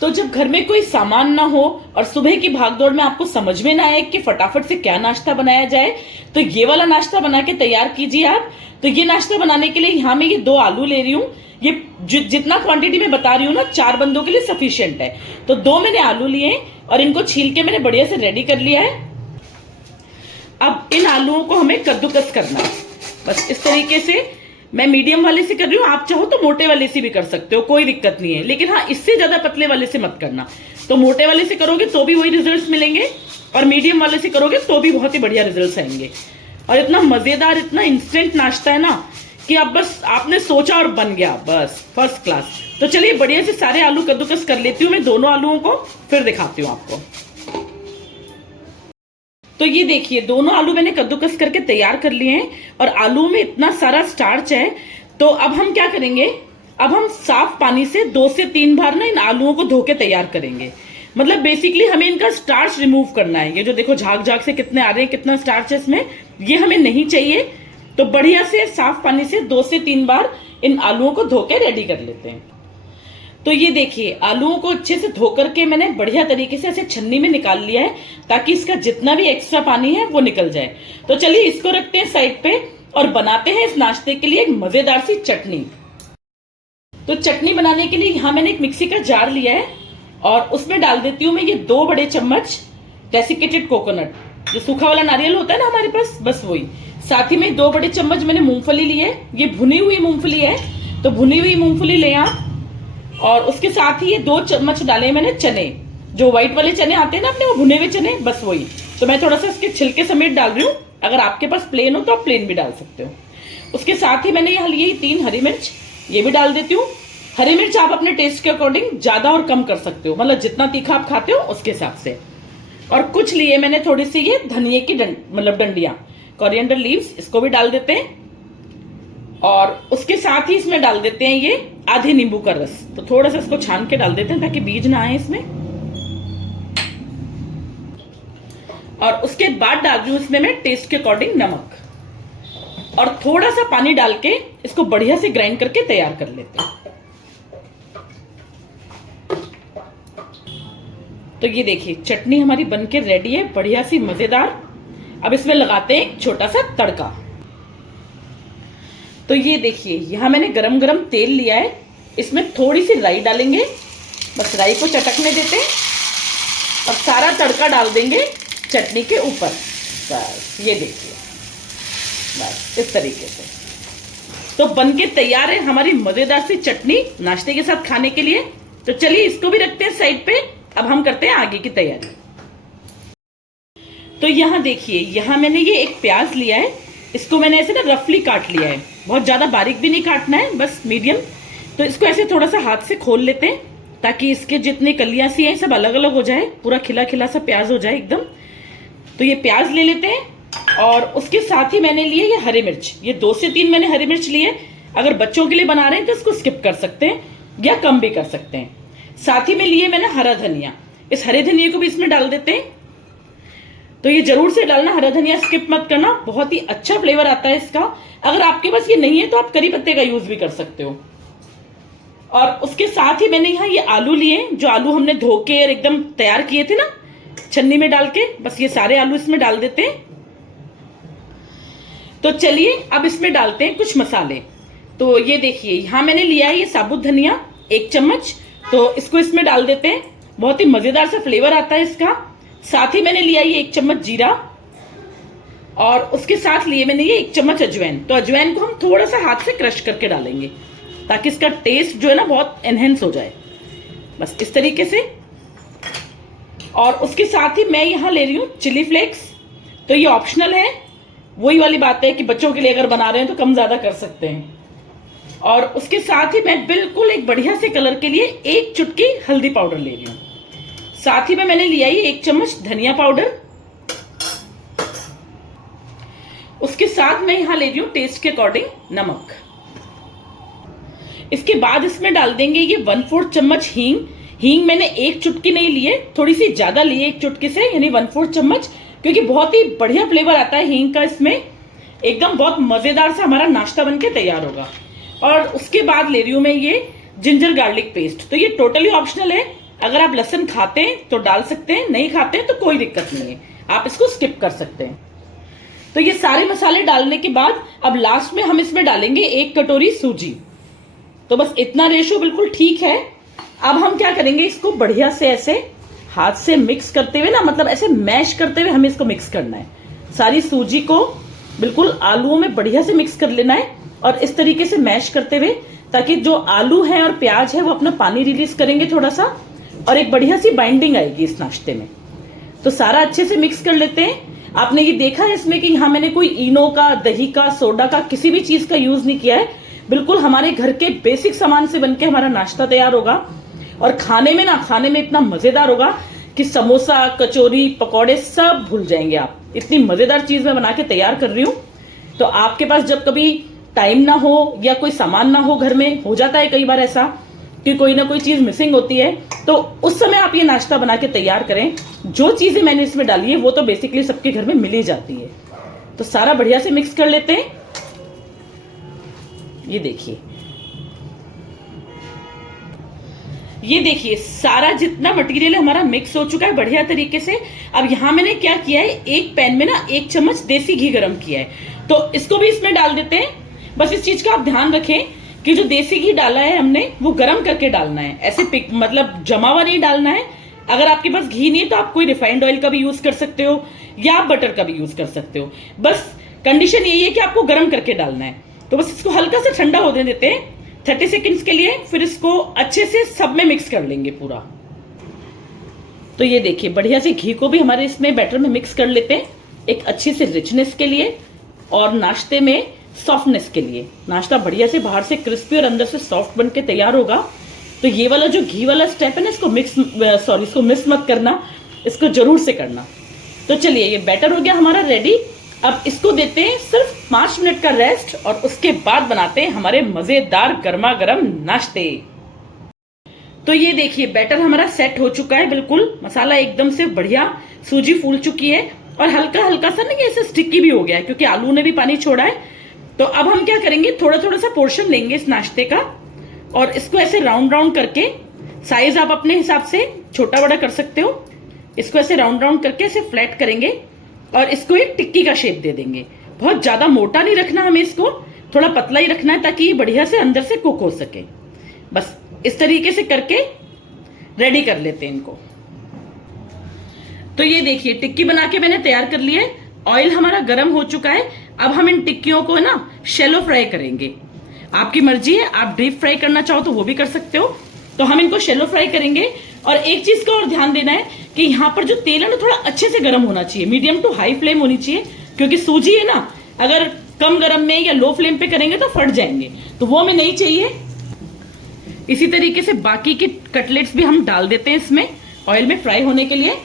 तो जब घर में कोई सामान ना हो और सुबह की भागदौड़ में आपको समझ में ना आए कि फटाफट से क्या नाश्ता बनाया जाए, तो ये वाला नाश्ता बना के तैयार कीजिए आप। तो ये नाश्ता बनाने के लिए यहाँ मैं ये 2 आलू ले रही हूँ। ये जितना क्वांटिटी में बता रही हूँ ना, 4 बंदों के लिए सफिशियंट है। तो 2 मैंने आलू लिए और इनको छील के मैंने बढ़िया से रेडी कर लिया है। अब इन आलूओं को हमें कद्दूकस करना है, बस इस तरीके से। मैं मीडियम वाले से कर रही हूँ, आप चाहो तो मोटे वाले से भी कर सकते हो, कोई दिक्कत नहीं है। लेकिन हाँ, इससे ज्यादा पतले वाले से मत करना। तो मोटे वाले से करोगे तो भी वही रिजल्ट्स मिलेंगे, और मीडियम वाले से करोगे तो भी बहुत ही बढ़िया रिजल्ट्स आएंगे। और इतना मजेदार, इतना इंस्टेंट नाश्ता है ना कि आप बस आपने सोचा और बन गया, बस फर्स्ट क्लास। तो चलिए बढ़िया से सारे आलू कद्दूकस कर लेती हूँ मैं, दोनों आलूओं को, फिर दिखाती हूँ आपको। तो ये देखिए, दोनों आलू मैंने कद्दूकस करके तैयार कर लिए हैं। और आलू में इतना सारा स्टार्च है, तो अब हम क्या करेंगे, अब हम साफ पानी से 2 से 3 बार ना इन आलूओं को धो के तैयार करेंगे। मतलब बेसिकली हमें इनका स्टार्च रिमूव करना है। ये जो देखो झाग झाग से कितने आ रहे हैं, कितना स्टार्च है इसमें, ये हमें नहीं चाहिए। तो बढ़िया से साफ पानी से 2 से 3 बार इन आलूओं को धो के रेडी कर लेते हैं। तो ये देखिए, आलूओं को अच्छे से धो करके मैंने बढ़िया तरीके से ऐसे छन्नी में निकाल लिया है, ताकि इसका जितना भी एक्स्ट्रा पानी है वो निकल जाए। तो चलिए इसको रखते हैं साइड पे और बनाते हैं इस नाश्ते के लिए एक मजेदार सी चटनी। तो चटनी बनाने के लिए यहाँ मैंने एक मिक्सी का जार लिया है और उसमें डाल देती हूँ मैं ये 2 बड़े चम्मच डेसिकेटेड कोकोनट, जो सूखा वाला नारियल होता है ना हमारे पास, बस वही। साथ ही में 2 बड़े चम्मच मैंने मूंगफली ली है, ये भुनी हुई मूंगफली है, तो भुनी हुई मूंगफली ले आप। और उसके साथ ही ये 2 चम्मच डाले मैंने चने, जो व्हाइट वाले चने आते हैं ना अपने, वो भुने हुए चने, बस वही। तो मैं थोड़ा सा इसके छिलके समेत डाल रही हूँ, अगर आपके पास प्लेन हो तो आप प्लेन भी डाल सकते हो। उसके साथ ही मैंने यहाँ लिए 3 हरी मिर्च, ये भी डाल देती हूँ। हरी मिर्च आप अपने टेस्ट के अकॉर्डिंग ज्यादा और कम कर सकते हो, मतलब जितना तीखा आप खाते हो उसके हिसाब से। और कुछ लिए मैंने थोड़ी सी ये धनिये की डंडियां, कोरिएंडर लीव्स, इसको भी डाल देते हैं। और उसके साथ ही इसमें डाल देते हैं ये आधे नींबू का रस। तो थोड़ा सा इसको छान के डाल देते हैं ताकि बीज ना आए इसमें। और उसके बाद डाल रही हूं इसमें मैं टेस्ट के अकॉर्डिंग नमक, और थोड़ा सा पानी डाल के इसको बढ़िया से ग्राइंड करके तैयार कर लेते हैं। तो ये देखिए, चटनी हमारी बनके रेडी है, बढ़िया सी मजेदार। अब इसमें लगाते हैं एक छोटा सा तड़का। तो ये देखिए, यहां मैंने गरम गरम तेल लिया है, इसमें थोड़ी सी राई डालेंगे, बस राई को चटकने देते हैं और सारा तड़का डाल देंगे चटनी के ऊपर। बस ये देखिए, बस इस तरीके से तो बनके तैयार है हमारी मजेदार सी चटनी नाश्ते के साथ खाने के लिए। तो चलिए इसको भी रखते हैं साइड पे, अब हम करते हैं आगे की तैयारी। तो यहाँ देखिए, यहाँ मैंने ये एक प्याज लिया है, इसको मैंने ऐसे ना रफली काट लिया है, बहुत ज्यादा बारीक भी नहीं काटना है, बस मीडियम। तो इसको ऐसे थोड़ा सा हाथ से खोल लेते हैं ताकि इसके जितनी कलियां सी हैं सब अलग अलग हो जाए, पूरा खिला खिला सा प्याज हो जाए एकदम। तो ये प्याज ले लेते हैं और उसके साथ ही मैंने लिए ये हरी मिर्च, ये 2 से 3 मैंने हरी मिर्च लिए। अगर बच्चों के लिए बना रहे हैं तो इसको स्किप कर सकते हैं या कम भी कर सकते हैं। साथ ही में लिए मैंने हरा धनिया, इस हरे धनिया को भी इसमें डाल देते हैं। तो ये जरूर से डालना, हरा धनिया स्किप मत करना, बहुत ही अच्छा फ्लेवर आता है इसका। अगर आपके पास ये नहीं है तो आप करी पत्ते का यूज भी कर सकते हो। और उसके साथ ही मैंने यहाँ ये आलू लिए, जो आलू हमने धो के और एकदम तैयार किए थे ना छन्नी में डाल के, बस ये सारे आलू इसमें डाल देते हैं। तो चलिए अब इसमें डालते हैं कुछ मसाले। तो ये देखिए, यहाँ मैंने लिया है ये साबुत धनिया 1 चम्मच, तो इसको इसमें डाल देते हैं, बहुत ही मजेदार सा फ्लेवर आता है इसका। साथ ही मैंने लिया ये 1 चम्मच जीरा, और उसके साथ लिए मैंने ये 1 चम्मच अजवाइन। तो अजवाइन को हम थोड़ा सा हाथ से क्रश करके डालेंगे ताकि इसका टेस्ट जो है ना बहुत एनहेंस हो जाए, बस इस तरीके से। और उसके साथ ही मैं यहाँ ले रही हूँ चिली फ्लेक्स, तो ये ऑप्शनल है, वही वाली बात है कि बच्चों के लिए अगर बना रहे हैं तो कम ज्यादा कर सकते हैं। और उसके साथ ही मैं बिल्कुल एक बढ़िया से कलर के लिए 1 चुटकी हल्दी पाउडर ले रही हूँ। साथ ही में मैंने लिया ये 1 चम्मच धनिया पाउडर। उसके साथ मैं यहां ले रही हूं टेस्ट के अकॉर्डिंग नमक। इसके बाद इसमें डाल देंगे ये 1/4 चम्मच हींग। हींग मैंने 1 चुटकी नहीं लिए, थोड़ी सी ज्यादा लिए 1 चुटकी से, यानी 1/4 चम्मच, क्योंकि बहुत ही बढ़िया फ्लेवर आता है हींग का इसमें, एकदम बहुत मजेदार सा हमारा नाश्ता बनके तैयार होगा। और उसके बाद ले रही हूं मैं ये जिंजर गार्लिक पेस्ट। तो ये टोटली ऑप्शनल है, अगर आप लहसुन खाते हैं तो डाल सकते हैं, नहीं खाते हैं तो कोई दिक्कत नहीं है, आप इसको स्किप कर सकते हैं। तो ये सारे मसाले डालने के बाद अब लास्ट में हम इसमें डालेंगे 1 कटोरी सूजी। तो बस इतना रेशो बिल्कुल ठीक है। अब हम क्या करेंगे, इसको बढ़िया से ऐसे हाथ से मिक्स करते हुए ना, मतलब ऐसे मैश करते हुए हमें इसको मिक्स करना है। सारी सूजी को बिल्कुल आलूओं में बढ़िया से मिक्स कर लेना है और इस तरीके से मैश करते हुए, ताकि जो आलू है और प्याज है वो अपना पानी रिलीज करेंगे थोड़ा सा, और एक बढ़िया सी बाइंडिंग आएगी इस नाश्ते में। तो सारा अच्छे से मिक्स कर लेते हैं। आपने ये देखा है इसमें कि यहाँ मैंने कोई इनो का, दही का, सोडा का, किसी भी चीज का यूज नहीं किया है। बिल्कुल हमारे घर के बेसिक सामान से बनके हमारा नाश्ता तैयार होगा और खाने में इतना मजेदार होगा कि समोसा, कचौरी, पकौड़े सब भूल जाएंगे आप। इतनी मजेदार चीज मैं बना के तैयार कर रही हूँ। तो आपके पास जब कभी टाइम ना हो या कोई सामान ना हो घर में, हो जाता है कई बार ऐसा कि कोई ना कोई चीज मिसिंग होती है, तो उस समय आप ये नाश्ता बना के तैयार करें। जो चीजें मैंने इसमें डाली है वो तो बेसिकली सबके घर में मिल ही जाती है। तो सारा बढ़िया से मिक्स कर लेते हैं। ये देखिए सारा जितना मटेरियल हमारा मिक्स हो चुका है बढ़िया तरीके से। अब यहां मैंने क्या किया है, एक पैन में ना 1 चम्मच देसी घी गरम किया है, तो इसको भी इसमें डाल देते हैं। बस इस चीज का आप ध्यान रखें कि जो देसी घी डाला है हमने वो गरम करके डालना है, ऐसे मतलब जमा हुआ नहीं डालना है। अगर आपके पास घी नहीं है तो आप कोई रिफाइंड ऑयल का भी यूज कर सकते हो या आप बटर का भी यूज कर सकते हो। बस कंडीशन यही है कि आपको गरम करके डालना है। तो बस इसको हल्का सा ठंडा होने देते हैं 30 सेकेंड्स के लिए, फिर इसको अच्छे से सब में मिक्स कर लेंगे पूरा। तो ये देखिए बढ़िया से घी को भी हमारे इसमें बैटर में मिक्स कर लेते हैं, एक अच्छी से रिचनेस के लिए और नाश्ते में सॉफ्टनेस के लिए। नाश्ता बढ़िया से बाहर से क्रिस्पी और अंदर से सॉफ्ट बन के तैयार होगा। तो ये वाला जो घी वाला स्टेप है ना, इसको मिस मत करना, इसको जरूर से करना। तो चलिए ये बैटर हो गया हमारा रेडी। अब इसको देते हैं सिर्फ 5 मिनट का रेस्ट और उसके बाद बनाते हैं हमारे मजेदार गर्मा गर्म नाश्ते। तो ये देखिए बैटर हमारा सेट हो चुका है, बिल्कुल मसाला एकदम से बढ़िया, सूजी फूल चुकी है और हल्का हल्का सा ना ये ऐसे स्टिकी भी हो गया है क्योंकि आलू ने भी पानी छोड़ा है। तो अब हम क्या करेंगे, थोड़ा थोड़ा सा पोर्शन लेंगे इस नाश्ते का और इसको ऐसे राउंड राउंड करके, साइज आप अपने हिसाब से छोटा बड़ा कर सकते हो, इसको ऐसे राउंड राउंड करके ऐसे फ्लैट करेंगे और इसको एक टिक्की का शेप दे देंगे। बहुत ज्यादा मोटा नहीं रखना हमें, इसको थोड़ा पतला ही रखना है ताकि ये बढ़िया से अंदर से कुक हो सके। बस इस तरीके से करके रेडी कर लेते हैं इनको। तो ये देखिए टिक्की बना के मैंने तैयार कर लिया है, ऑयल हमारा गर्म हो चुका है। अब हम इन टिक्कियों को ना शैलो फ्राई करेंगे, आपकी मर्जी है, आप डीप फ्राई करना चाहो तो वो भी कर सकते हो। तो हम इनको शैलो फ्राई करेंगे। और एक चीज का और ध्यान देना है कि यहाँ पर जो तेल है ना थोड़ा अच्छे से गर्म होना चाहिए, मीडियम टू हाई फ्लेम होनी चाहिए, क्योंकि सूजी है ना, अगर कम गर्म में या लो फ्लेम पे करेंगे तो फट जाएंगे, तो वो हमें नहीं चाहिए। इसी तरीके से बाकी के कटलेट्स भी हम डाल देते हैं इसमें ऑयल में फ्राई होने के लिए।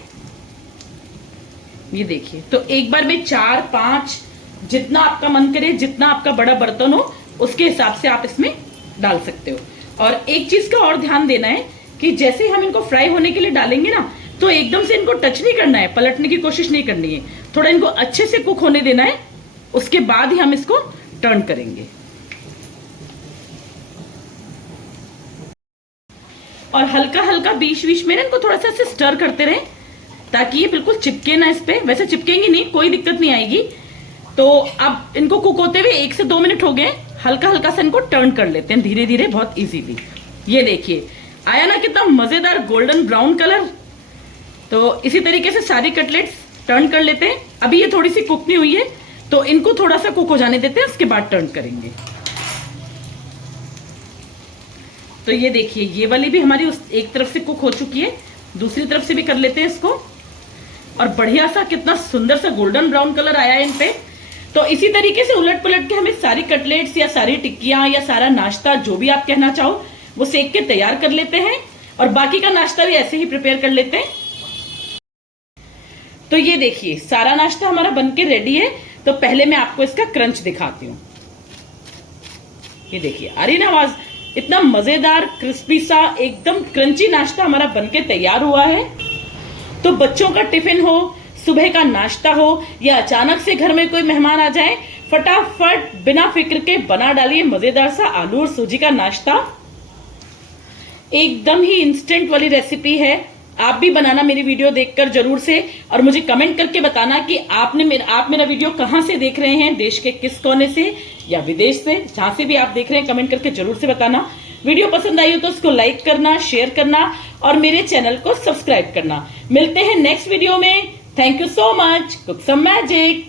ये देखिए, तो एक बार में 4-5 जितना आपका मन करे, जितना आपका बड़ा बर्तन हो उसके हिसाब से आप इसमें डाल सकते हो। और एक चीज का और ध्यान देना है कि जैसे हम इनको फ्राई होने के लिए डालेंगे ना, तो एकदम से इनको टच नहीं करना है, पलटने की कोशिश नहीं करनी है, थोड़ा इनको अच्छे से कुक होने देना है, उसके बाद ही हम इसको टर्न करेंगे। और हल्का हल्का बीच बीच में ना इनको थोड़ा सा ऐसे स्टर करते रहे ताकि ये बिल्कुल चिपके ना इस पे। वैसे चिपकेंगी नहीं, कोई दिक्कत नहीं आएगी। तो अब इनको कुक होते हुए 1 से 2 मिनट हो गए, हल्का हल्का सा इनको टर्न कर लेते हैं धीरे धीरे, बहुत इजीली। ये देखिए आया ना कितना मजेदार गोल्डन ब्राउन कलर। तो इसी तरीके से सारी कटलेट्स टर्न कर लेते हैं। अभी ये थोड़ी सी कुक नहीं हुई है तो इनको थोड़ा सा कुक हो जाने देते हैं, उसके बाद टर्न करेंगे। तो ये देखिए ये वाली भी हमारी उस एक तरफ से कुक हो चुकी है, दूसरी तरफ से भी कर लेते हैं इसको। और बढ़िया सा कितना सुंदर सा गोल्डन ब्राउन कलर आया है इन पे। तो इसी तरीके से उलट पलट के हमें सारी कटलेट्स या सारी टिक्कियां या सारा नाश्ता जो भी आप कहना चाहो वो सेक के तैयार कर लेते हैं और बाकी का नाश्ता भी ऐसे ही प्रिपेयर कर लेते हैं। तो ये देखिए सारा नाश्ता हमारा बनके रेडी है। तो पहले मैं आपको इसका क्रंच दिखाती हूँ। ये देखिए आ रही ना आवाज, इतना मजेदार क्रिस्पी सा एकदम क्रंची नाश्ता हमारा बनके तैयार हुआ है। तो बच्चों का टिफिन हो, सुबह का नाश्ता हो या अचानक से घर में कोई मेहमान आ जाए, फटाफट बिना फिक्र के बना डालिए मजेदार सा आलू और सूजी का नाश्ता। एकदम ही इंस्टेंट वाली रेसिपी है। आप भी बनाना मेरी वीडियो देखकर जरूर से, और मुझे कमेंट करके बताना कि आप मेरा वीडियो कहां से देख रहे हैं, देश के किस कोने से या विदेश से, जहां से भी आप देख रहे हैं कमेंट करके जरूर से बताना। वीडियो पसंद आई हो तो उसको लाइक करना, शेयर करना और मेरे चैनल को सब्सक्राइब करना। मिलते हैं नेक्स्ट वीडियो में। Thank you so much. Cook some magic.